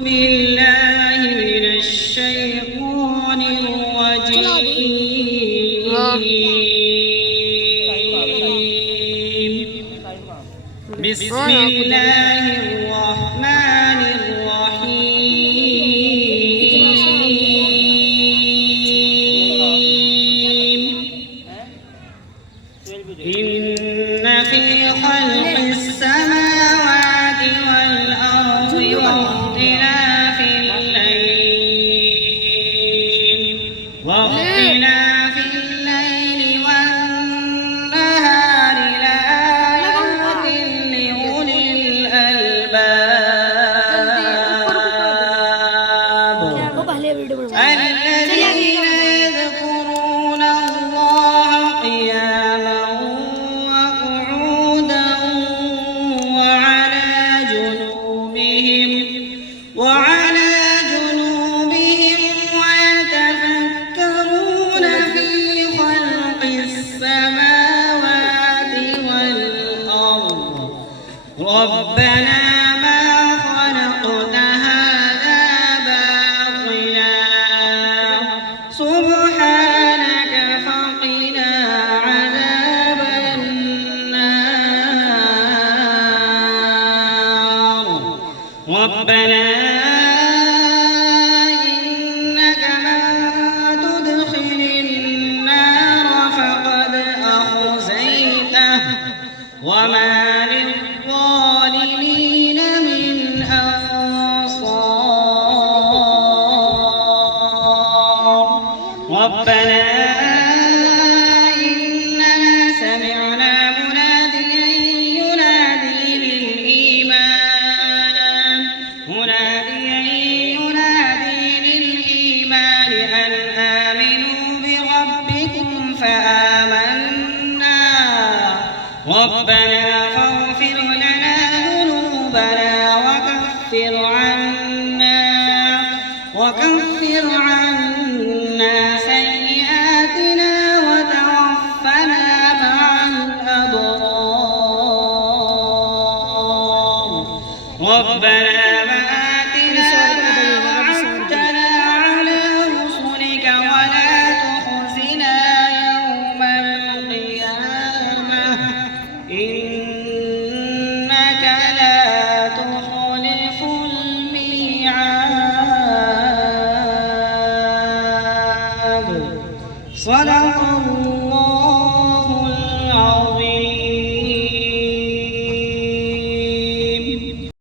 بالله من الشيطان الرجيم. بسم الله الرحمن الرحيم. إن في خلق السماوات والأرض واختلاف الليل والنهار لآيات لأولي الألباب الذين يذكرون الله قياما وقعودا وعلى جنوبهم ويتفكرون في خلق السماوات والأرض ربنا ما خلقت هذا باطلا سبحانك فقنا عذاب النار. ربنا إنك من تدخل النار فقد أخزيته وما للظالمين من أنصار. ربنا إننا سمعنا مناديا ينادي للإيمان أن آمنوا بربكم فآمنا. ربنا فاغفر لنا ذنوبنا وكفر عنا سيئاتنا وتوفنا مع الأبرار. ربنا